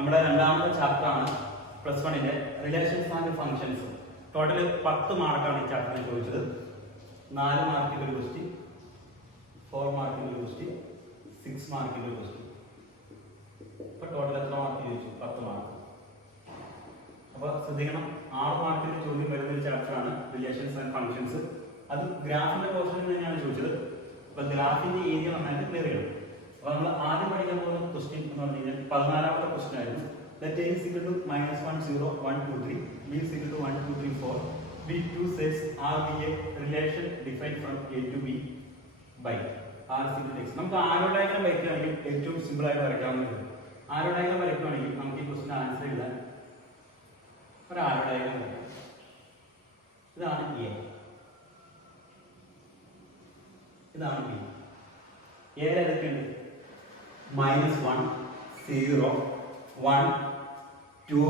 നമ്മുടെ രണ്ടാമത്തെ ചാപ്റ്റർ ആണ് പ്ലസ് വണ്ണിന്റെ റിലേഷൻസ് ആൻഡ് ഫംഗ്ഷൻസ്. ടോട്ടൽ 10 മാർക്കാണ് ഈ ചാപ്റ്ററിൽ ചോദിച്ചത്. 4 മാർക്കിന്റെ ഒരു ക്വസ്റ്റ്യൻ, 4 മാർക്കിന്റെ ഒരു ക്വസ്റ്റ്യൻ, 6 മാർക്കിന്റെ ഒരു ക്വസ്റ്റ്യൻ. അപ്പൊ ടോട്ടൽ എത്ര മാർക്ക് ചോദിച്ചു? 10 മാർക്ക്. അപ്പൊ ശ്രദ്ധിക്കണം, 6 മാർക്കിന്റെ ചോദ്യം വരുന്ന ഒരു ചാപ്റ്റർ ആണ് റിലേഷൻസ് ആൻഡ് ഫംഗ്ഷൻസ്. അത് ഗ്രാഫിന്റെ പോർഷനിൽ തന്നെയാണ് ചോദിച്ചത്. അപ്പൊ ഗ്രാഫിന്റെ ഏരിയ നന്നായിട്ട് ക്ലിയർ ചെയ്യണം. അപ്പൊ നമ്മൾ ആദ്യം പഠിക്കാൻ പോകുന്ന ക്വസ്റ്റ്യൻ എന്ന് പറഞ്ഞു കഴിഞ്ഞാൽ 14ാമത്തെ ക്വസ്റ്റ്യൻ ആയിരുന്നു. Let a is equal to -1 0 1 2 3, b is equal to 1 2 3 4, b2 sets r be a relation defined from a to b by r is equal to x. നമുക്ക് ആരോ ഡയഗ്രം വരയ്ക്കുകയാണെങ്കിൽ ഏറ്റവും സിമ്പിൾ ആയിട്ട് വരയ്ക്കാവുന്നത്. ആരോ ഡയഗ്രം വരയ്ക്കുകയാണെങ്കിൽ നമുക്ക് ഈ ക്വസ്റ്റ്യൻ ആൻസർ എഴുതാൻ ഒരു ആരോ diagram വരയ്ക്കാം. ഇതാണ് എ, ഇതാണ് ബി. എ ഏതൊക്കെയുണ്ട്? -1 0 1 2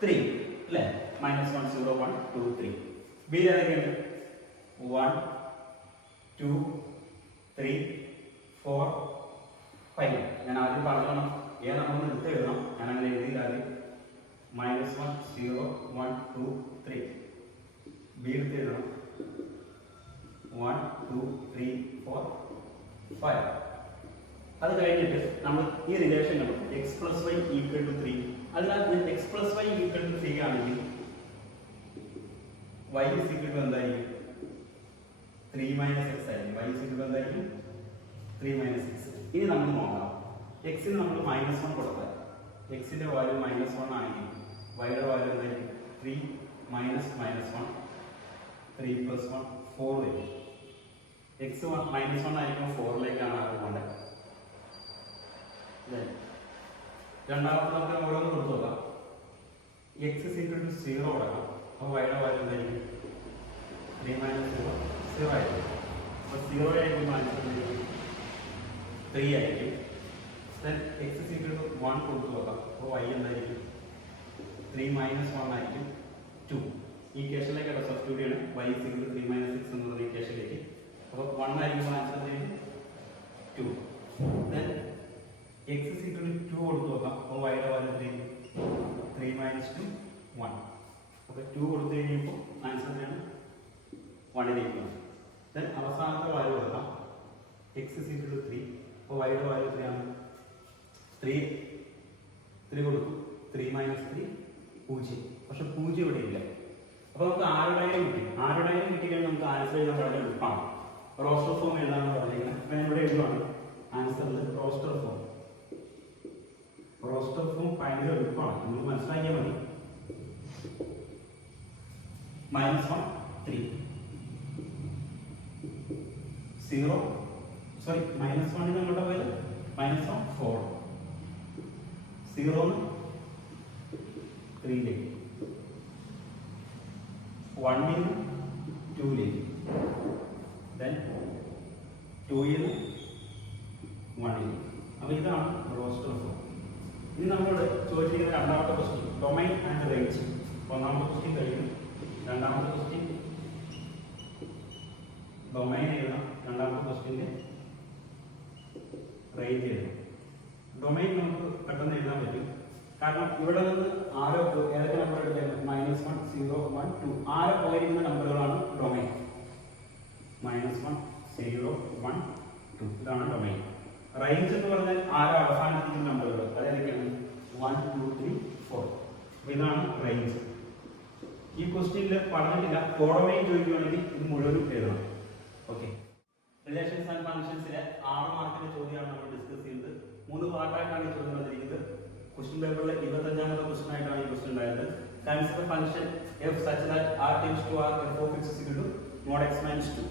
3 അല്ലേ? -1 0 1 2 3. ബി ഏതൊക്കെയുണ്ട്? 1 2 3 4 5. ഞാൻ ആദ്യം പറഞ്ഞോളാം, എ നമ്മൾ എടുത്ത് എഴുതണം. ഞാൻ അങ്ങനെ എഴുതിയില്ല. ആദ്യം -1 0 1 2 3. ബി എടുത്ത് എഴുതണം 1 2 3 4 5. അത് കഴിഞ്ഞിട്ട് നമ്മൾ ഈ റിലേഷൻ കണ്ടു, x + y = 3. അതിനാൽ x + y = 3 ആണെങ്കിൽ y = എന്തായിരിക്കും? 3 - x ആയിരിക്കും. y = എന്തായിരിക്കും? 3 - x. ഇനി നമ്മൾ നോക്കാം, x ന് നമ്മൾ -1 കൊടുത്താൽ x ന്റെ വാല്യൂ -1 ആണെങ്കിൽ y യുടെ വാല്യൂ എന്തായിരിക്കും? 3 - -1 3 + 1 4 വരും. x -1 ആയിരിക്കും 4ലേക്കാണ് അത് പോകേണ്ടത്. രണ്ടാമത്തെ നമുക്ക് ഓരോന്ന് കൊടുത്തു നോക്കാം. x = 0 കൊടുക്കാം. അപ്പോൾ y യുടെ വാല്യൂ എന്തായിരിക്കും? 3 - 0 0 ആയിരിക്കും. അപ്പോൾ 0 ആയിരിക്കും ആൻസർ 3 ആയിരിക്കും. ദെൻ x = 1 കൊടുത്തു നോക്കാം. അപ്പോൾ y എന്തായിരിക്കും? 3 - 1 ആയിരിക്കും 2. ഈ കേസിലേക്ക് സബ്സ്റ്റിറ്റ്യൂട്ട് ചെയ്യണം. y = 3 - 6 എന്നുള്ള ഈ കേസിലേക്ക്. അപ്പോൾ 1 ആയിരിക്കും ആൻസർ 2. ദെൻ x = 2 കൊടുത്തു നോക്കാം. അപ്പോൾ y യുടെ വാല്യൂ 3 - 2 1. അപ്പോൾ 2 കൊടുത്തു കഴിഞ്ഞപ്പോൾ ആൻസർ 1ലേക്ക് വന്നു. ദെൻ അവസാനത്തെ വാല്യൂ കൊടുക്കാം. x = 3. അപ്പോൾ y യുടെ വാല്യൂ 3 ആണ്. 3 കൊടുത്തു. 3 - 3 0. പക്ഷെ 0 ഇവിടെ ഇല്ല. അപ്പോൾ നമുക്ക് ആരുടെയും കിട്ടി. ആരുടെയും കിട്ടിക്കഴിഞ്ഞാൽ നമുക്ക് ആൻസർ എഴുതാൻ വളരെ എളുപ്പമാണ്. റോസ്റ്റർ ഫോം എഴുതാനാണ് പറഞ്ഞിരിക്കുന്നത്. അപ്പോൾ ഞാൻ ഇവിടെ എഴുതുവാണ് ആൻസറിൽ റോസ്റ്റർ ഫോം. റോസ്റ്റർ ഫോം ഭയങ്കര എളുപ്പമാണ്, നിങ്ങൾ മനസ്സിലാക്കിയാൽ മതി. -1 3 0 സോറി -1 നമ്മളുടെ പോയത് -1 4 0 3ലേക്ക് 1 2ലേക്ക് ദെൻ 2 1ലേക്ക്. അപ്പോൾ ഇതാണ് റോസ്റ്റർ ഫോം. ഇനി നമ്മളോട് ചോദിച്ചിരിക്കുന്ന രണ്ടാമത്തെ ക്വസ്റ്റ്യൻ ഡൊമൈൻ ആൻഡ് റേഞ്ച്. ഒന്നാമത്തെ ക്വസ്റ്റ്യൻ കഴിഞ്ഞു. രണ്ടാമത്തെ ക്വസ്റ്റ്യൻ ഡൊമൈൻ എഴുതണം. രണ്ടാമത്തെ ക്വസ്റ്റ്യൻ്റെ റേഞ്ച് എഴുതണം. ഡൊമൈൻ നമുക്ക് പെട്ടെന്ന് എഴുതാൻ പറ്റും, കാരണം ഇവിടെ നിന്ന് ആരോ ഏതൊക്കെ നമ്പർ എടുക്കുന്നത്? -1 0 1 2 ആരോ പോയിരിക്കുന്ന നമ്പറുകളാണ് ഡൊമൈൻ. -1 0 1 2 ഇതാണ് ഡൊമൈൻ. റേഞ്ച് എന്ന് പറഞ്ഞാൽ ആരോ അവസാനിപ്പിക്കുന്ന നമ്പറുകൾ, അതായിരിക്കും 1 2 3 4. ഇതാണ് റേഞ്ച്. ഈ ക്വസ്റ്റ്യനിൽ പറഞ്ഞിട്ടില്ല, കോഡൊമൈൻ ചോദിക്കുകയാണെങ്കിൽ ഇത് മുഴുവനും എഴുതണം. ഓക്കെ, റിലേഷൻസ് ആൻഡ് ഫംഗ്ഷൻസിലെ 6 മാർക്കിന്റെ ചോദ്യമാണ് നമ്മൾ ഡിസ്കസ് ചെയ്യുന്നത്. 3 പാർട്ടായിട്ടാണ് ഈ ചോദ്യം വന്നിരിക്കുന്നത്. ക്വസ്റ്റ്യൻ പേപ്പറിലെ 25ാമത്തെ ക്വസ്റ്റ്യൻ ആയിട്ടാണ് ഈ ക്വസ്റ്റ്യൻ ഉണ്ടായത്. Consider function f such that r tends to r f of x is equal to mod x minus 2.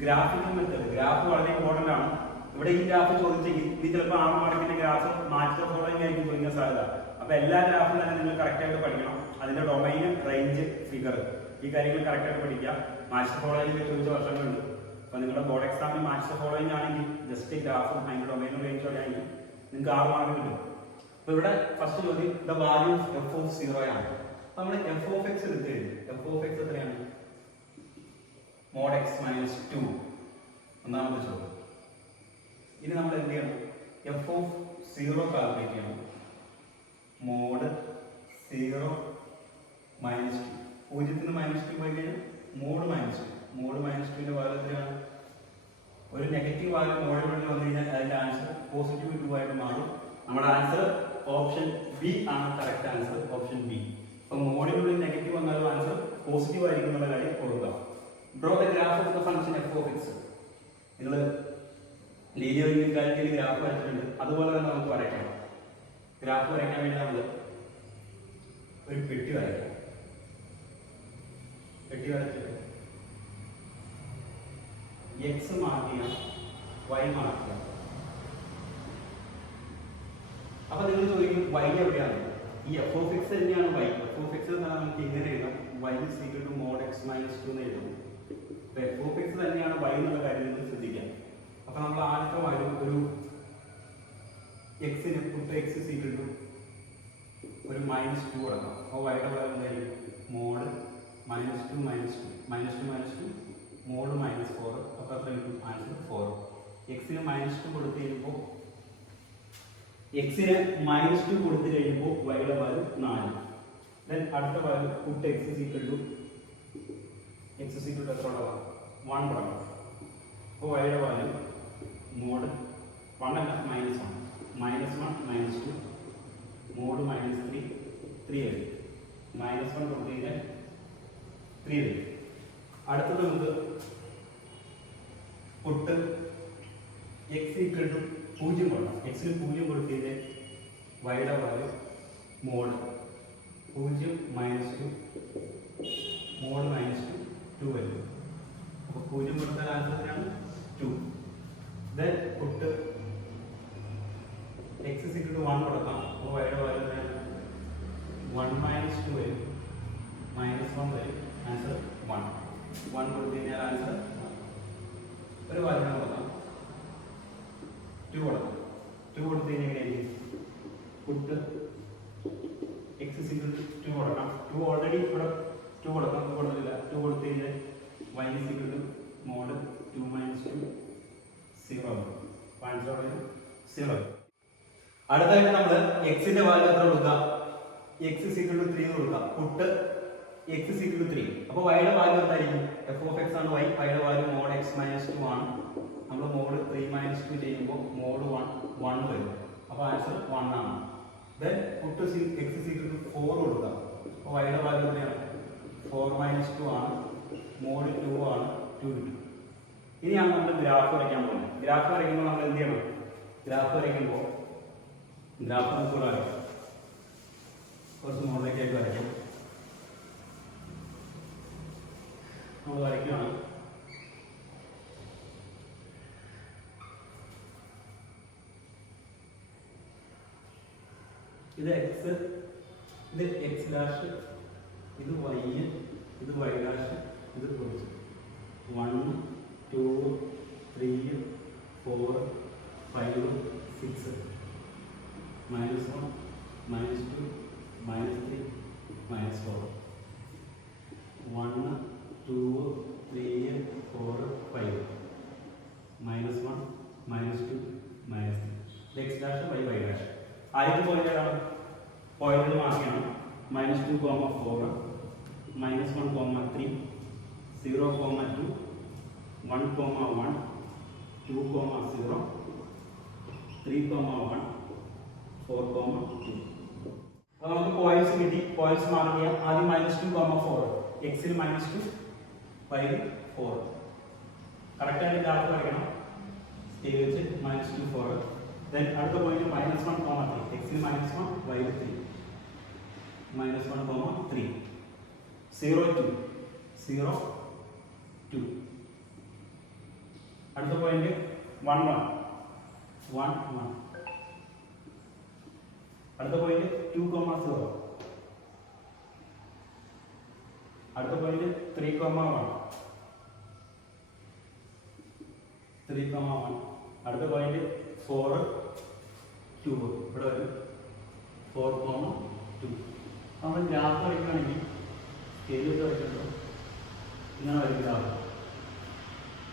Graphical method, graph വളരെ ഇമ്പോർട്ടന്റ് ആണ്. ഇവിടെ ഈ ഗ്രാഫ് ചോദിച്ചെങ്കിൽ ഇത് ചിലപ്പോൾ 6 മാർക്കിന്റെ ഗ്രാഫ് മാറ്റി ഫോളോയിങ് ആയിരിക്കും ചോദിക്കാൻ സാധ്യത. അപ്പോൾ എല്ലാ ഗ്രാഫും തന്നെ നിങ്ങൾ കറക്റ്റ് ആയിട്ട് പഠിക്കണം. അതിന്റെ ഡൊമൈൻ, റേഞ്ച്, ഫിഗർ, ഈ കാര്യങ്ങൾ കറക്റ്റ് ആയിട്ട് പഠിക്കുക. മാച്ച് ഫോളോയിങ് ചോദിച്ച വർഷങ്ങളുണ്ട്. അപ്പോൾ നിങ്ങളുടെ ബോർഡ് എക്സാമിന് മാച്ച് ഫോളോയിങ് ആണെങ്കിൽ ജസ്റ്റ് ഗ്രാഫും അതിന്റെ ഡൊമൈനും റേഞ്ചും ആണെങ്കിൽ നിങ്ങൾക്ക് 6 മാർക്ക് കിട്ടും. അപ്പോൾ ഇവിടെ ഫസ്റ്റ് ചോദ്യം ദ വാല്യൂ f of 0 ആണ്. അപ്പോൾ നമ്മൾ f of x എടുത്ത് കഴിഞ്ഞു. f of x എത്രയാണ്? mod x minus 2. ഒന്നാമത്തെ ചോദ്യം. ഇനി നമ്മൾ എന്ത് ചെയ്യണം? f of 0 കാൽക്കുലേറ്റ് ചെയ്യണം. ആൻസർ ഓപ്ഷൻ ബി ആണ് കറക്റ്റ് ആൻസർ, ഓപ്ഷൻ ബി. അപ്പൊ മോഡിനുള്ളിൽ നെഗറ്റീവ് വന്നാലും ആൻസർ പോസിറ്റീവ് ആയിരിക്കും എന്നുള്ള കാര്യം ഓർക്കുക. Draw the graph of the function F of X. നിങ്ങൾ ലീനിയർ ഇൻഇക്വാലിറ്റിയിൽ ഗ്രാഫ് വരച്ചിട്ടുണ്ട്, അതുപോലെ തന്നെ നമുക്ക് വരയ്ക്കണം. ഗ്രാഫ് വരയ്ക്കാൻ വേണ്ടി നമ്മൾ ഒരു പെട്ടി വരയ്ക്കാം. പെട്ടി വരച്ചിട്ട് എക്സ് മാർക്ക് ചെയ്യാം, വൈ മാർക്ക് ചെയ്യാം. അപ്പൊ നിങ്ങൾ ചോദിക്കും വൈ എവിടെയാണ്? ഈ എഫ് ഓഫ് എക്സ് തന്നെയാണ് വൈ. എഫ് ഓഫ് എക്സ് എന്നാൽ നമുക്ക് ഇങ്ങനെ എഴുതാം, y is equal to mod X minus 2 എന്ന് എഴുതും. എഫ് ഓഫ് എക്സ് തന്നെയാണ് വൈ എന്നുള്ള കാര്യം നിങ്ങൾ ശ്രദ്ധിക്കാം. അപ്പൊ നമ്മൾ ആദ്യത്തെ വാല്യൂ ഒരു എക്സിന് put x is equal to ഒരു -2 കൊടുക്കാം. അപ്പോൾ വൈയുടെ വാല്യൂ എന്തായിരിക്കും? Mod -2 -2 mod -4. അപ്പോൾ അത്ര കിട്ടും ആൻസർ 4. എക്സിന് -2 കൊടുത്തു കഴിയുമ്പോൾ വൈയുടെ വാല്യൂ 4. ദെൻ അടുത്ത value put x is equal to എത്ര ഉണ്ടാവും? 1 കൊടുക്കാം. അപ്പോൾ വൈയുടെ വാല്യൂ മോഡ് 1 അല്ല -1 -2 മോഡ് -3 വരും. -1 കൊടുത്തു കഴിഞ്ഞാൽ 3 വരും. അടുത്തത് നമുക്ക് പുട്ട് എക്സ് ഈക്വൽ ടു 0 കൊടുക്കാം. എക്സിന് 0 കൊടുത്തു കഴിഞ്ഞാൽ വൈയുടെ വാല്യൂ മോഡ് 0 -2 മോഡ് -2 വരും. അപ്പോൾ 0 കൊടുത്താൽ answer 2. Then put x is equal to 1 കൊടുക്കാം. അപ്പോൾ വൈയുടെ വാല്യൂ 1 -2 വരും, -1 വരും, ആൻസർ 1. 1 കൊടുത്തു കഴിഞ്ഞാൽ ആൻസർ ഒരു വാല്യൂ കൊടുക്കാം, 2 കൊടുക്കാം. 2 കൊടുത്തു കഴിഞ്ഞാൽ എങ്ങനെയായിരിക്കും? Put x is equal to 2 കൊടുക്കാം. 2 ഓൾറെഡി ഇവിടെ 2 കൊടുക്കാം, 2 കൊടുത്തില്ല. 2 കൊടുത്തു കഴിഞ്ഞാൽ y is equal to mod 2 -2 0 വരും. ആൻസർ 0. അടുത്തായിട്ട് നമ്മൾ എക്സിന്റെ വാല്യൂ എത്ര കൊടുക്കാം? എക്സ് ഇസ് ഈക്വൽ ടു 3 കൊടുക്കാം. Put x is equal to 3. അപ്പോൾ വൈയുടെ വാല്യൂ എന്തായിരിക്കും? എഫ് ഓഫ് എക്സ് ആണ് വൈ. വൈയുടെ വാല്യൂ മോഡ് എക്സ് -2 ആണ്. നമ്മൾ മോഡ് 3 -2 ചെയ്യുമ്പോൾ മോഡ് 1 വരും. അപ്പോൾ ആൻസർ 1 ആണ്. Then put x is equal to 4 കൊടുക്കാം. അപ്പോൾ വൈയുടെ വാല്യൂ എത്രയാണ്? 4 -2 ആണ്, മോഡ് 2 ആണ്, 2 കിട്ടും. ഇനിയാണ് നമ്മൾ ഗ്രാഫ് വരയ്ക്കാൻ പോകുന്നത്. ഗ്രാഫ് വരയ്ക്കുമ്പോൾ നമ്മൾ എന്ത് ചെയ്യണം? ഗ്രാഫ് വരയ്ക്കുമ്പോൾ ഗ്രാഫ് നമുക്ക് വരയ്ക്കാം. കുറച്ച് മുകളിലേക്കായിട്ട് വരയ്ക്കും. നമ്മൾ വരയ്ക്കുകയാണ്. ഇത് എക്സ്, ഇത് എക്സ് ഡാഷ്, ഇത് വൈ, ഇത് വൈ ഡാഷ്, ഇത് കുറച്ച് 1 2 3 4 5 6 -1 -2 -3 -4 1 2 3 4 5 -1 -2 -3 x ഡാഷ് y ഡാഷ്. ആദ്യത്തെ പോയിന്റ് ഏതാണ്? പോയിന്റ് മാർക്ക് ചെയ്യണം. -2, -4 -1, -3 0, 2 1, 1 2, 0 3, 1 4, 2. അപ്പോൾ നമുക്ക് പോയിന്റ്സ് കിട്ടി. പോയിന്റ്സ് മാർക്ക് ചെയ്യാം. ആദ്യം -2, 4. എക്സിൽ -2, വൈയിൽ 4. കറക്റ്റായിട്ട് ഗ്രാഫ് വരയ്ക്കണം. സ്കെയിൽ വെച്ച് -2, 4. ദെൻ അടുത്ത പോയിന്റ് -1, 3. എക്സിൽ -1, വൈയിൽ 3. -1, 3 0, 2 0 2. അടുത്ത പോയിന്റ് 1, 1 1. അടുത്ത പോയിന്റ് 2, 0. അടുത്ത പോയിന്റ് 3, 1 3, 1. അടുത്ത പോയിന്റ് 4, 2. ഇവിടെ വരും 4, 2. നമ്മൾ ഗ്രാഫ് വരയ്ക്കുകയാണെങ്കിൽ സ്കെയിൽ വെച്ച് വരയ്ക്കുമ്പോൾ ഇങ്ങനെ വരും ഗ്രാഫ്.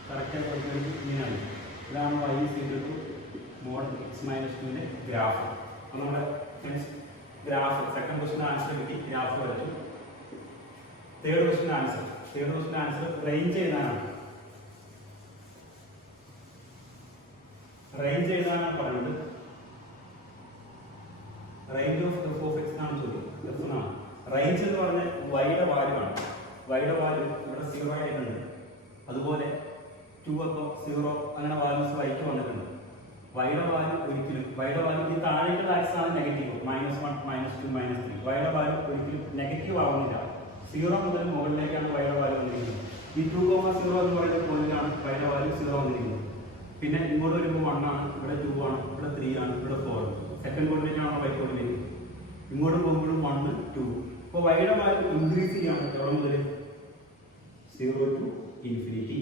കറക്റ്റായിട്ട് വരയ്ക്കുകയാണെങ്കിൽ ഇങ്ങനെയാണ്. ഇതാണ് y = mod x - 2 ഗ്രാഫ്. അപ്പോൾ നമ്മുടെ ഗ്രാഫ് സെക്കൻഡ് ക്വസ്റ്റിന് ആൻസർ കിട്ടി. ഗ്രാഫ് വരച്ചു. തേർഡ് ക്വസ്റ്റിന് ആൻസർ റേഞ്ച് എഴുതാനാണ്. റേഞ്ച് എഴുതാനാണ് പറയുന്നത്. Range of F of x ആണ് ചോദ്യം. എഫ് എന്നാണ് റേഞ്ച് എന്ന് പറഞ്ഞാൽ വൈയുടെ വാല്യൂ ആണ്. വൈയുടെ വാല്യൂ ഇവിടെ 0 ആയിട്ടുണ്ട്. അതുപോലെ 2 അപ്പോൾ 0 അങ്ങനെ വാല്യൂസ് വൈക്ക് വന്നിട്ടുണ്ട്. വൈയുടെ വാല്യൂ ഒരിക്കലും വൈയുടെ വാല്യൂ ഈ താഴേക്കുള്ള ആക്സ് ആണ് നെഗറ്റീവ് -1 -2 -3. വൈയുടെ വാല്യൂ ഒരിക്കലും നെഗറ്റീവ് ആവുന്നില്ല. 0 മുതൽ മുകളിലേക്കാണ് വൈയുടെ വാല്യൂ വന്നിരിക്കുന്നത്. ഈ 2,0 എന്ന് പറയുന്ന പോയിന്റിലാണ് വൈയുടെ വാല്യൂ 0 വന്നിരിക്കുന്നത്. പിന്നെ ഇങ്ങോട്ട് വരുമ്പോൾ 1 ആണ്, ഇവിടെ 2 ആണ്, ഇവിടെ 3 ആണ്, ഇവിടെ 4. സെക്കൻഡ് കോർഡിനേറ്റാണോ വൈ കോർഡിനേറ്റ്. ഇങ്ങോട്ട് പോകുമ്പോഴും 1 2. അപ്പോൾ വൈയുടെ വാല്യൂ ഇൻക്രീസ് ചെയ്യാണ് എവിടെ മുതൽ 0 to ഇൻഫിനിറ്റി.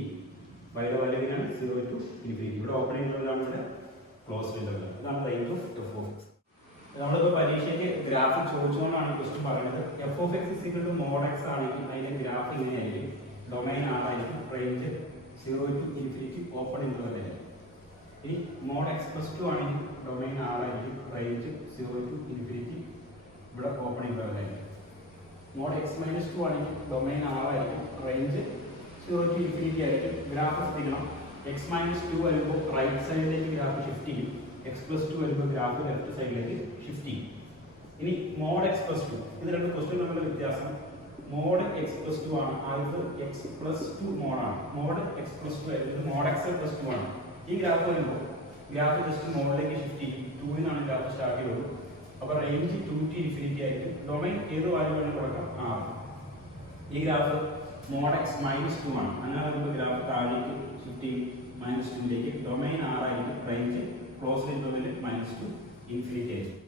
വൈയുടെ വാല്യൂ എങ്ങനെയാണ് 0 to ഇൻഫിനിറ്റി. ഇവിടെ ഓപ്പണിംഗ് ഇന്റർവെല്ലാണ്, ഇവിടെ ക്ലോസ് ഇന്റർവെൽ. ഇതാണ് range of F of X. നമ്മളിപ്പോൾ പരീക്ഷയ്ക്ക് ഗ്രാഫ് ചോദിച്ചുകൊണ്ടാണ് ക്വസ്റ്റ്യൻ പറയുന്നത്. F of X is equal to mod X ആണെങ്കിൽ അതിന്റെ ഗ്രാഫ് ഇങ്ങനെയായിരിക്കും. ഡൊമൈൻ ആറായിരിക്കും, range 0 to infinity, open interval ആയിരിക്കും. ഇനി മോഡ് എക്സ് പ്ലസ് 2 ആണെങ്കിൽ ഡൊമൈൻ ആറായിരിക്കും, റേഞ്ച് 0 to ഇൻഫിനിറ്റി, ഇവിടെ ഓപ്പൺ ഇന്റർവെൽ ആയിരിക്കും. മോഡ് എക്സ് മൈനസ് 2 ആണെങ്കിൽ ഡൊമൈൻ ആറായിരിക്കും, റേഞ്ച് 0 to ഇൻഫിനിറ്റി ആയിരിക്കും. ഗ്രാഫ് ശ്രദ്ധിക്കണം. എക്സ് മൈനസ് 2 വരുമ്പോൾ റൈറ്റ് സൈഡിലേക്ക് ഗ്രാഫ് ഷിഫ്റ്റ് ചെയ്യും. എക്സ് പ്ലസ് 2 വരുമ്പോൾ ഗ്രാഫ് ലെഫ്റ്റ് സൈഡിലേക്ക് ഷിഫ്റ്റ് ചെയ്യും. ഇനി മോഡ് എക്സ് പ്ലസ് 2, ഇത് രണ്ട് ക്വസ്റ്റ്യൻ തമ്മിലുള്ള വ്യത്യാസം. മോഡ് എക്സ് പ്ലസ് 2 ആണ്, ആയത് എക്സ് പ്ലസ് 2 മോഡാണ്. മോഡ് എക്സ് പ്ലസ് 2 ആയത് മോഡ് എക്സ് പ്ലസ് 2 ആണ്. ഈ ഗ്രാഫ് വരുമ്പോൾ ഗ്രാഫ് ജസ്റ്റ് മോഡിലേക്ക് ഷിഫ്റ്റ് ചെയ്യും. 2 ന്നാണ് ഗ്രാഫ് സ്റ്റാർട്ട് ചെയ്യുന്നത്. അപ്പോൾ റേഞ്ച് 2 to ഇൻഫിനിറ്റി ആയിരിക്കും. ഡൊമൈൻ ഏത് വാല്യൂ വേണം കൊടുക്കാം, R. ഈ ഗ്രാഫ് മോഡ് എക്സ് മൈനസ് 2 ആണ്. അങ്ങനെ വരുമ്പോൾ ഗ്രാഫ് താഴേക്ക് ഷിഫ്റ്റ് ചെയ്യും, -2 ലേക്ക്. ഡൊമൈൻ 6 ആയിരിക്കും, റേഞ്ച് ക്ലോസ് ഇന്റർവെൽ -2 ഇൻഫിനിറ്റി ആയിരിക്കും.